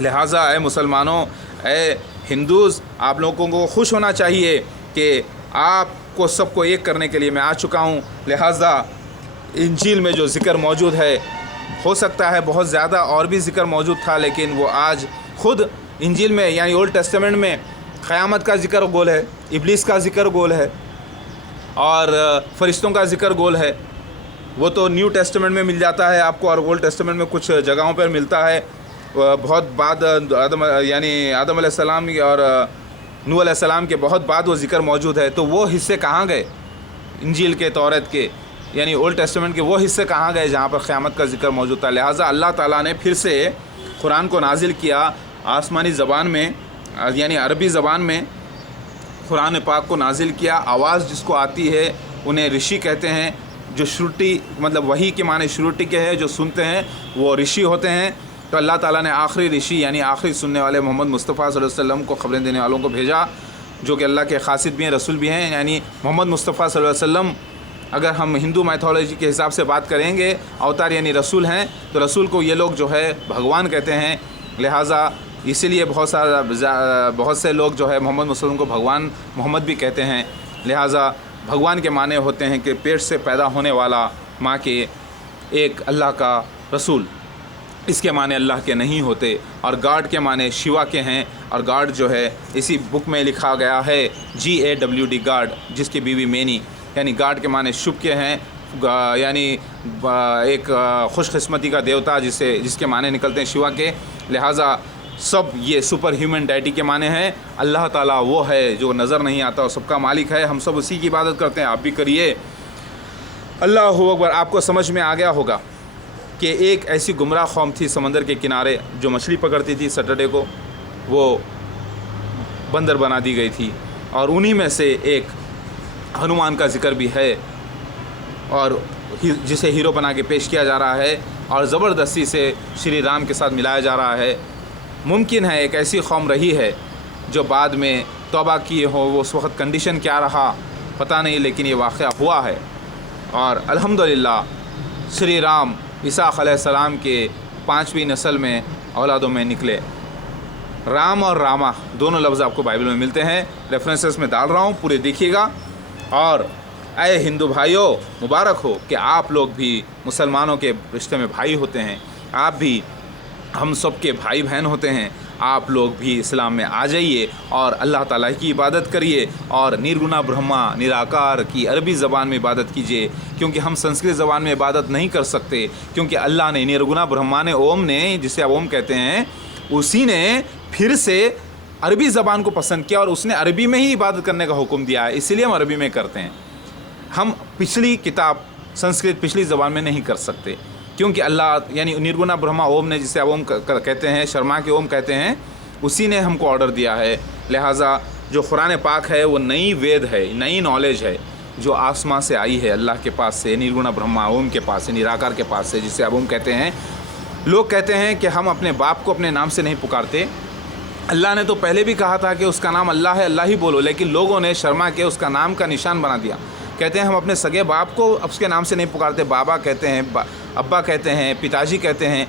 लिहाजा ए मुसलमानों, ए हिंदूज़, आप लोगों को खुश होना चाहिए कि आपको सबको एक करने के लिए मैं आ चुका हूँ। लिहाजा इंजील में जो ज़िक्र मौजूद है, हो सकता है बहुत ज़्यादा और भी ज़िक्र मौजूद था, लेकिन वो आज ख़ुद इंजील में यानी ओल्ड टेस्टामेंट में क़यामत का ज़िक्र गोल है, इब्लीस का ज़िक्र गोल है और फ़रिश्तों का ज़िक्र गोल है। वो तो न्यू टेस्टामेंट में मिल जाता है आपको, और ओल्ड टेस्टामेंट में कुछ जगहों पर मिलता है। बहुत बाद आदम अलैहिस्सलाम और नूह अलैहिस्सलाम के बहुत बाद वो ज़िक्र मौजूद है। तो वो हिस्से कहाँ गए इंजील के, तौरात के, यानी ओल्ड टेस्टामेंट के वो हिस्से कहाँ गए जहाँ पर क़यामत का ज़िक्र मौजूद था। लिहाजा अल्लाह ताला ने फिर से कुरान को नाजिल किया आसमानी ज़बान में, यानी अरबी ज़बान में कुरान पाक को नाजिल किया। आवाज़ जिसको आती है उन्हें ऋषि कहते हैं। जो श्रुति मतलब वही के माने श्रुति के हैं, जो सुनते हैं वो ऋषि होते हैं। तो अल्लाह ताला ने आखिरी ऋषि यानी आखिरी सुनने वाले मोहम्मद मुस्तफ़ा सल्लल्लाहु अलैहि वसल्लम को ख़बरें देने वालों को भेजा, जो कि अल्लाह के खासिद भी हैं, रसूल भी हैं। यानी मोहम्मद मुस्तफ़ा सल्लल्लाहु अलैहि वसल्लम, अगर हम हिंदू मैथोलॉजी के हिसाब से बात करेंगे, अवतार यानी रसूल हैं, तो रसूल को ये लोग जो है भगवान कहते हैं। लिहाजा इसीलिए बहुत से लोग जो है मोहम्मद मुस्लिम को भगवान मोहम्मद भी कहते हैं। लिहाजा भगवान के माने होते हैं कि पेट से पैदा होने वाला माँ के एक अल्लाह का रसूल, इसके माने अल्लाह के नहीं होते। और गॉड के माने शिवा के हैं, और गॉड जो है इसी बुक में लिखा गया है GAWD गॉड, जिसकी बीवी मैनी, यानी गॉड के माने शुभ के हैं, यानी एक खुशकिस्मती का देवता जिसके माने निकलते हैं शिवा के। लिहाजा सब ये सुपर ह्यूमन डाइटी के माने हैं। अल्लाह ताला वो है जो नज़र नहीं आता और सबका मालिक है। हम सब उसी की इबादत करते हैं, आप भी करिए। अल्लाहु अकबर। आपको समझ में आ गया होगा कि एक ऐसी गुमराह कौम थी समंदर के किनारे जो मछली पकड़ती थी, सैटरडे को वो बंदर बना दी गई थी, और उन्हीं में से एक हनुमान का जिक्र भी है, और जिसे हीरो बना के पेश किया जा रहा है और ज़बरदस्ती से श्री राम के साथ मिलाया जा रहा है। मुमकिन है एक ऐसी कौम रही है जो बाद में तौबा किए हो, वो उस वक्त कंडीशन क्या रहा पता नहीं, लेकिन ये वाक़या हुआ है। और अल्हम्दुलिल्लाह श्री राम ईसा अलैहिस्सलाम के 5वीं नस्ल में औलादों में निकले। राम और रामा दोनों लफ्ज़ आपको बाइबल में मिलते हैं, रेफरेंसेस में डाल रहा हूँ, पूरे देखिएगा। और ऐ हिंदू भाइयों, मुबारक हो कि आप लोग भी मुसलमानों के रिश्ते में भाई होते हैं, आप भी हम सब के भाई बहन होते हैं। आप लोग भी इस्लाम में आ जाइए और अल्लाह ताला की इबादत करिए, और निर्गुणा ब्रह्मा निराकार की अरबी ज़बान में इबादत कीजिए, क्योंकि हम संस्कृत ज़बान में इबादत नहीं कर सकते, क्योंकि अल्लाह ने निर्गुणा ब्रह्मा ने ओम ने, जिसे आप ओम कहते हैं, उसी ने फिर से अरबी ज़बान को पसंद किया और उसने अरबी में ही इबादत करने का हुक्म दिया है, इसलिए हम अरबी में करते हैं। हम पिछली किताब संस्कृत पिछली ज़बान में नहीं कर सकते, क्योंकि अल्लाह यानी निर्गुणा ब्रह्मा ओम ने, जिसे आप ओम कहते हैं, शर्मा के ओम कहते हैं, उसी ने हमको ऑर्डर दिया है। लिहाजा जो कुरान पाक है वो नई वेद है, नई नॉलेज है जो आसमां से आई है, अल्लाह के पास से, निर्गुणा ब्रह्मा ओम के पास से, निराकार के पास से, जिसे आप ओम कहते हैं। लोग कहते हैं कि हम अपने बाप को अपने नाम से नहीं पुकारते। अल्लाह ने तो पहले भी कहा था कि उसका नाम अल्लाह है, अल्लाह ही बोलो, लेकिन लोगों ने शर्मा के उसका नाम का निशान बना दिया। कहते हैं हम अपने सगे बाप को उसके नाम से नहीं पुकारते, बाबा कहते हैं, अब्बा कहते हैं, पिताजी कहते हैं,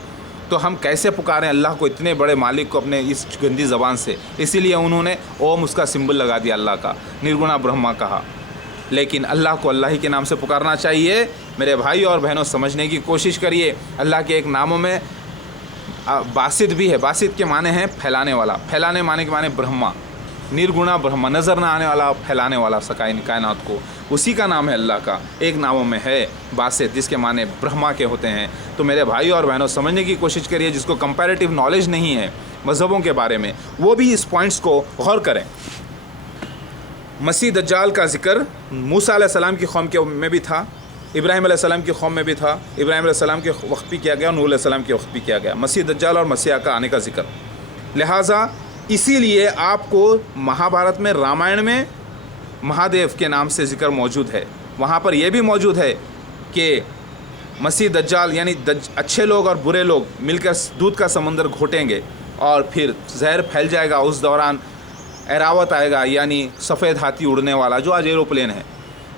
तो हम कैसे पुकारें अल्लाह को, इतने बड़े मालिक को, अपने इस गंदी ज़बान से। इसीलिए उन्होंने ओम उसका सिंबल लगा दिया, अल्लाह का, निर्गुणा ब्रह्मा कहा। लेकिन अल्लाह को अल्लाह ही के नाम से पुकारना चाहिए। मेरे भाई और बहनों, समझने की कोशिश करिए। अल्लाह के एक नामों में बासित भी है। बासित के माने हैं फैलाने वाला, फैलाने माने के माने ब्रह्मा, निर्गुणा ब्रह्मा, नज़र ना आने वाला, फैलाने वाला कायनात को, उसी का नाम है अल्लाह का। एक नामों में है बासित, जिसके माने ब्रह्मा के होते हैं। तो मेरे भाई और बहनों, समझने की कोशिश करिए। जिसको कंपैरेटिव नॉलेज नहीं है मज़हबों के बारे में, वो भी इस पॉइंट्स को गौर करें। मसीह दज्जाल का जिक्र मूसा अलैहिस्सलाम की कौम के में भी था, इब्राहीम अलैहिस्सलाम की कौम में भी था, इब्राहीम अलैहिस्सलाम के वक्त भी किया गया, नूह अलैहिस्सलाम के वक्त भी किया गया, मसीह दज्जाल और मसीहा का आने का जिक्र। लिहाजा इसीलिए आपको महाभारत में, रामायण में महादेव के नाम से ज़िक्र मौजूद है। वहाँ पर यह भी मौजूद है कि मसीह दज्जाल यानी अच्छे लोग और बुरे लोग मिलकर दूध का समंदर घोटेंगे और फिर जहर फैल जाएगा। उस दौरान एरावत आएगा, यानी सफ़ेद हाथी उड़ने वाला, जो आज एरोप्लेन है।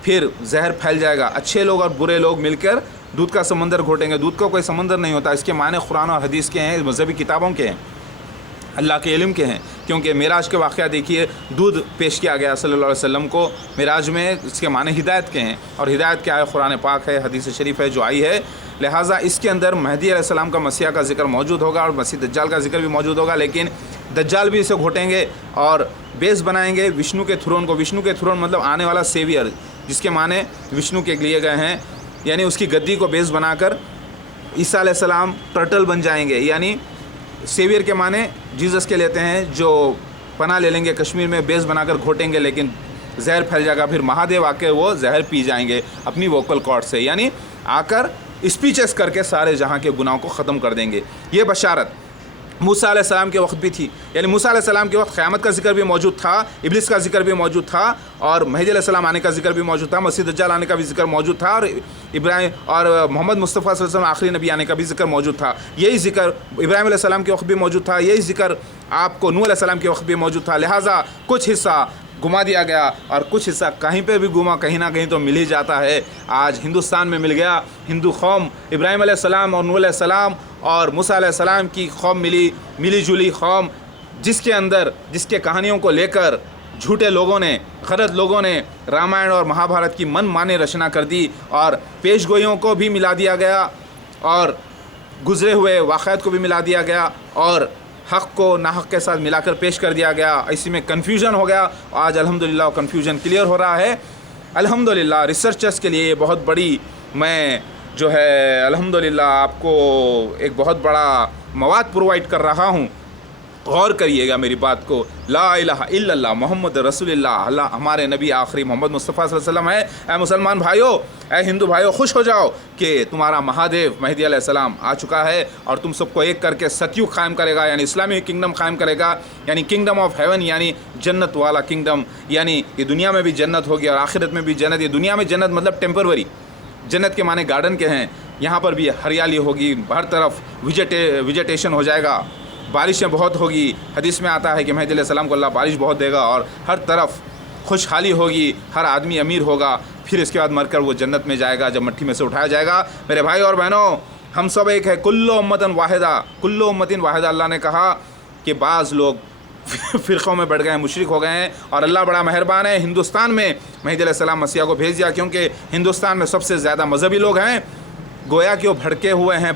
फिर जहर फैल जाएगा, अच्छे लोग और बुरे लोग मिलकर दूध का समंदर घोटेंगे। दूध का कोई समंदर नहीं होता, इसके माने कुरान और हदीस के हैं, मज़हबी किताबों के हैं। अल्लाह के इल्म के हैं, क्योंकि मेराज के वाक़या देखिए, दूध पेश किया गया सल्लल्लाहु अलैहि वसल्लम को मेराज में, इसके माने हिदायत के हैं, और हिदायत क्या है? कुरान पाक है, हदीस शरीफ है जो आई है। लिहाजा इसके अंदर महदी अलैहिस्सलाम का मसीहा का जिक्र मौजूद होगा और मसीह दज्जाल का जिक्र भी मौजूद होगा, लेकिन दज्जाल भी इसे घोटेंगे और बेस बनाएंगे विष्णु के थ्रोन को। विष्णु के थ्रोन मतलब आने वाला सेवियर, जिसके माने विष्णु के लिए गए हैं, यानी उसकी गद्दी को बेस बनाकर ईसा अलैहिस्सलाम टर्टल बन जाएंगे, यानी सेवियर के माने जीसस के लेते हैं, जो पनाह ले लेंगे कश्मीर में, बेस बनाकर घोटेंगे, लेकिन जहर फैल जाएगा, फिर महादेव आकर वो जहर पी जाएंगे अपनी वोकल कॉर्ड से, यानी आकर स्पीचेस करके सारे जहाँ के गुनाहों को ख़त्म कर देंगे। ये बशारत मूसा अलैहिस्सलाम के वक्त भी थी, यानी मूसा अलैहिस्सलाम के वक्त क़यामत का जिक्र भी मौजूद था, इब्लिस का जिक्र भी मौजूद था, और महदी अलैहिस्सलाम आने का जिक्र भी मौजूद था, मसीह दज्जाल आने का भी जिक्र मौजूद था, और इब्राहिम और मोहम्मद मुस्तफ़ा सल्लल्लाहु अलैहि वसल्लम आखिरी नबी आने का भी जिक्र मौजूद था। यही जिक्र इब्राहिम अलैहिस्सलाम के वक्त भी मौजूद था, यही जिक्र आपको नूह अलैहिस्सलाम के वक्त भी मौजूद था। लिहाजा कुछ हिस्सा घुमा दिया गया और कुछ हिस्सा कहीं पे भी घुमा, कहीं ना कहीं तो मिल ही जाता है। आज हिंदुस्तान में मिल गया। हिंदू कौम इब्राहिम अलैहिस्सलाम और नूह अलैहिस्सलाम और मूसा अलैहिस्सलाम की कौम मिली जुली कौम, जिसके अंदर जिसके कहानियों को लेकर झूठे लोगों ने, गलत लोगों ने रामायण और महाभारत की मन माने रचना कर दी और पेशगोइयों को भी मिला दिया गया और गुजरे हुए वाक़यात को भी मिला दिया गया और हक़ को नाहक़ के साथ मिलाकर पेश कर दिया गया। इसी में कन्फ्यूजन हो गया। आज अल्हम्दुलिल्लाह कन्फ्यूजन क्लियर हो रहा है। अल्हम्दुलिल्लाह रिसर्चर्स के लिए बहुत बड़ी, मैं जो है अल्हम्दुलिल्लाह आपको एक बहुत बड़ा मवाद प्रोवाइड कर रहा हूँ। गौर करिएगा मेरी बात को। ला इलाहा इल्लल्लाह मोहम्मद रसूलुल्लाह, अल्लाह हमारे नबी आखिरी मोहम्मद मुस्तफ़ा सल्लल्लाहु अलैहि वसल्लम है। ऐ मुसलमान भाइयों, ऐ हिंदू भाइयों, खुश हो जाओ कि तुम्हारा महादेव महदी अलैहिस्सलाम आ चुका है और तुम सबको एक करके सतयुग कायम करेगा, यानी इस्लामी किंगडम कायम करेगा, यानी किंगडम ऑफ हेवन, यानी जन्नत वाला किंगडम। यानी ये दुनिया में भी जन्नत होगी और आखिरत में भी जन्नत। ये दुनिया में जन्नत मतलब टेम्परवरी, जन्नत के माने गार्डन के हैं। यहाँ पर भी हरियाली होगी, हर तरफ विजिटेशन हो जाएगा, बारिशें बहुत होगी। हदीस में आता है कि महदी अलैहिस्सलाम को अल्लाह बारिश बहुत देगा और हर तरफ खुशहाली होगी, हर आदमी अमीर होगा। फिर इसके बाद मरकर वो जन्नत में जाएगा जब मट्टी में से उठाया जाएगा। मेरे भाई और बहनों, हम सब एक है, कुल्लु उम्मतन वाहिदा, कुल्लु उम्मतिन वाहिदा। अल्लाह ने कहा कि बाज़ लोग फ़िरक़ों में बढ़ गए हैं, मुशरिक हो गए हैं, और अल्लाह बड़ा मेहरबान है, हिंदुस्तान में महदी अलैहिस्सलाम मसीहा को भेज दिया, क्योंकि हिंदुस्तान में सबसे ज़्यादा मजहबी लोग हैं। गोया कि वो भटके हुए हैं,